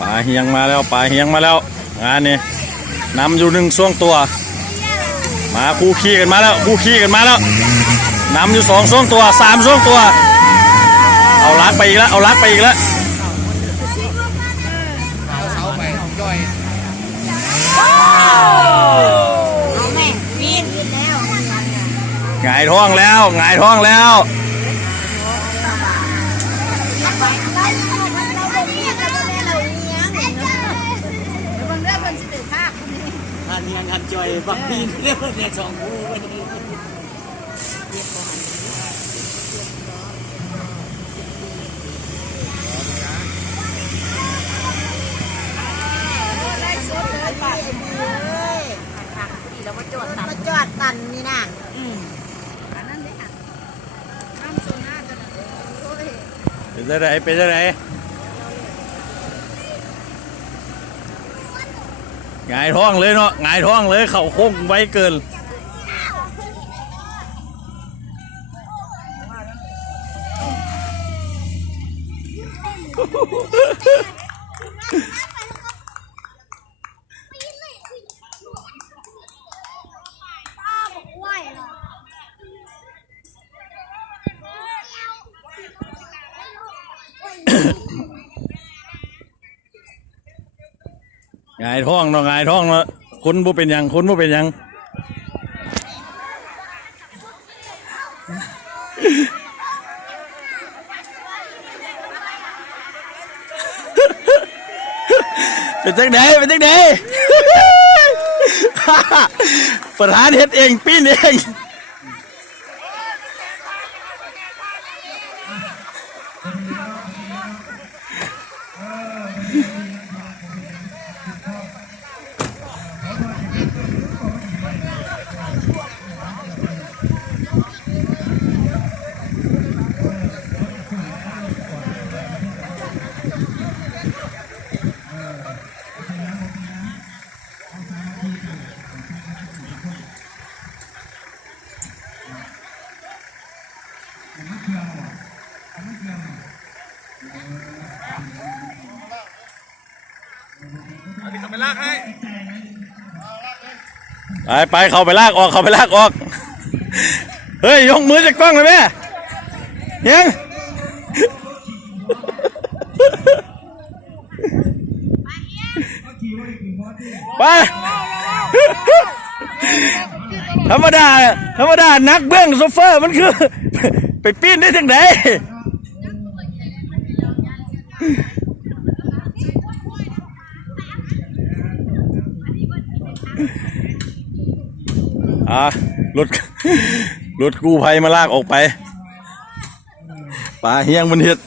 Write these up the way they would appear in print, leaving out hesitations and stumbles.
ปลาเฮียงมาแล้วปลาเฮียงมาแล้วงานนี้นำอยู่หนึ่งช่วงตัวมาคู่ขี้กันมาแล้วคู่ขี้กันมาแล้วนำอยู่2ช่วงตัว3ช่วงตัวเอาลักไปอีกแล้วเอาลักไปอีกแล้วหงายท้องแล้วหงายท้องแล้วท่านยังทันจอยบักพีนเรียกว่าเนี่ยสองคู่วันนี้มาจอดตันนี่นะเป็นจะไหนเป็นจะไหนหงายท้องเลยเนาะหงายท้องเลยเข่าโค้งไว้เกินหงายท้องเนาะหงายท้องเนาะคุณบ่เป็นยังคุณบ่เป็นยังเป็นจังไดเป็นจังไดประธานเฮ็ดเองปีนเองไปเข้าไปลากออกเข้าไปลากออกเฮ้ยยกมือจากกล้องเลยแม่ยังไปธรรมดานักเบื้องโซเฟอร์มันคือไปปีนได้ถึงไหนรถกู้ภัยมาลากออกไปปลาเฮียงมันเห็ด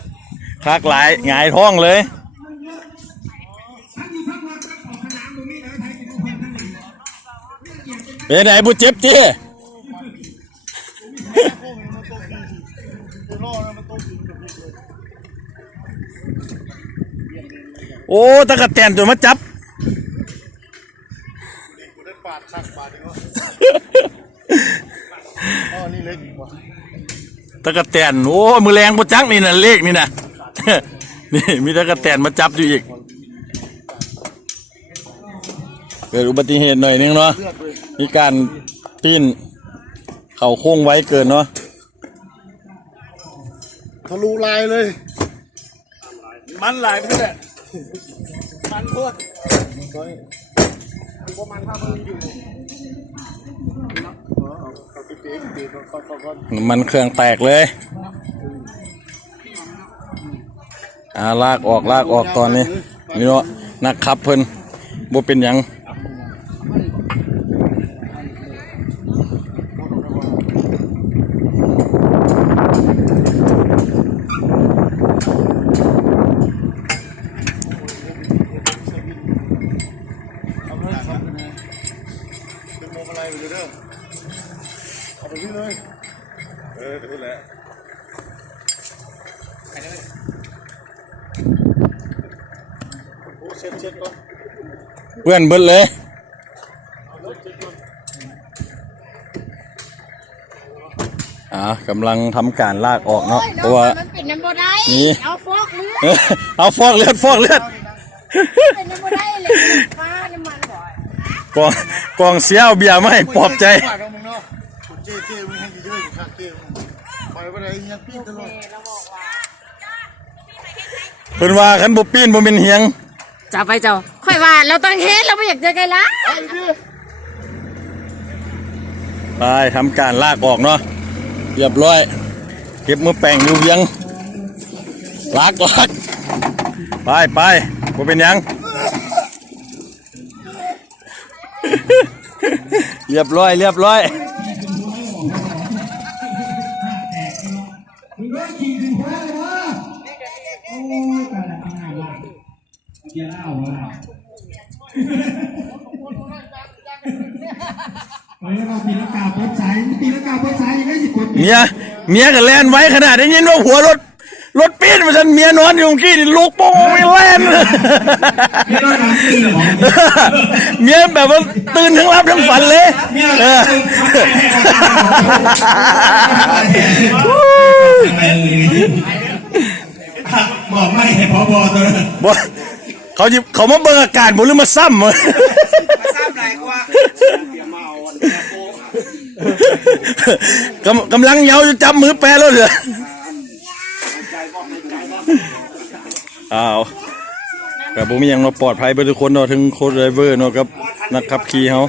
คักหลายหงายท้องเลยเป็นไหนบุเจ็บจีโอ้ตะกะแตนตัวมาจับตะกะแตนโอ้มือแรงปจักนี่นะเลขนี่นะนี่มีตะกะแตนมาจับอยู่อีกเกิดอุบัติเหตุหน่อยนึงเนาะมีการปีนเข่าโค้งไว้เกินเนาะทะลุลายเลยมันหลายไปเลยมันพวดมันถ้ามันอยู่มันเครื่องแตกเลยลากออกตอนนี้นี่เนาะนักขับเพิ่นบ่เป็นหยังเป็นโมอะไรอยู่เด้อเอาไปที่เลยไปที่แหละเช็ดก่อนเพื่อนเบิดเลย กำลังทำการลากออกเนาะเพราะว่านี่เอาฟอกเลือด เป็นยังไม่ได้เลยฟ้าน้ำมันบ่อย กองเสียเอาเบียร์มาให้ปลอบใจ ว่ามึงเนาะเจ๊มึงให้เยอะๆข้างเจ๊ไปว่าอะไรยังปีนตลอด เราบอกว่า เพิ่นว่าคันบ่ปีนบ่เป็นเหียง จะไปเจ้าค่อยว่าเราต้องเฮ็ดเราไม่อยากเจอกันละ ไปทำการลากออกเนาะเรียบร้อยเก็บมือแป้งอยู่เวียงลากไปบ่เป็นหยัง เรียบร้อยเมียก็แล่นไว้ขนาดได้ยินว่าหัวรถปีนมาฉันเมียนอนอยู่กี้นี่ลูกโป่งไม่แล่นเมียแบบว่าตื่นทั้งรับทั้งฝันเลยบอกไม่ให้พอบอตัวนั้น บอกเขามาเบิ่งอาการบ่หรือมาซ้ำกำลังเหยาอยู่จับมือแปรแล้วเหรออ้าวกับผมมีอย่างเราปลอดภัยไปทุกคนเนาะถึงโค้ชไดรเวอร์เนาะกับนักขับขี่เขา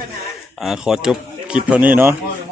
ขอจบคลิปเท่านี้เนาะ เ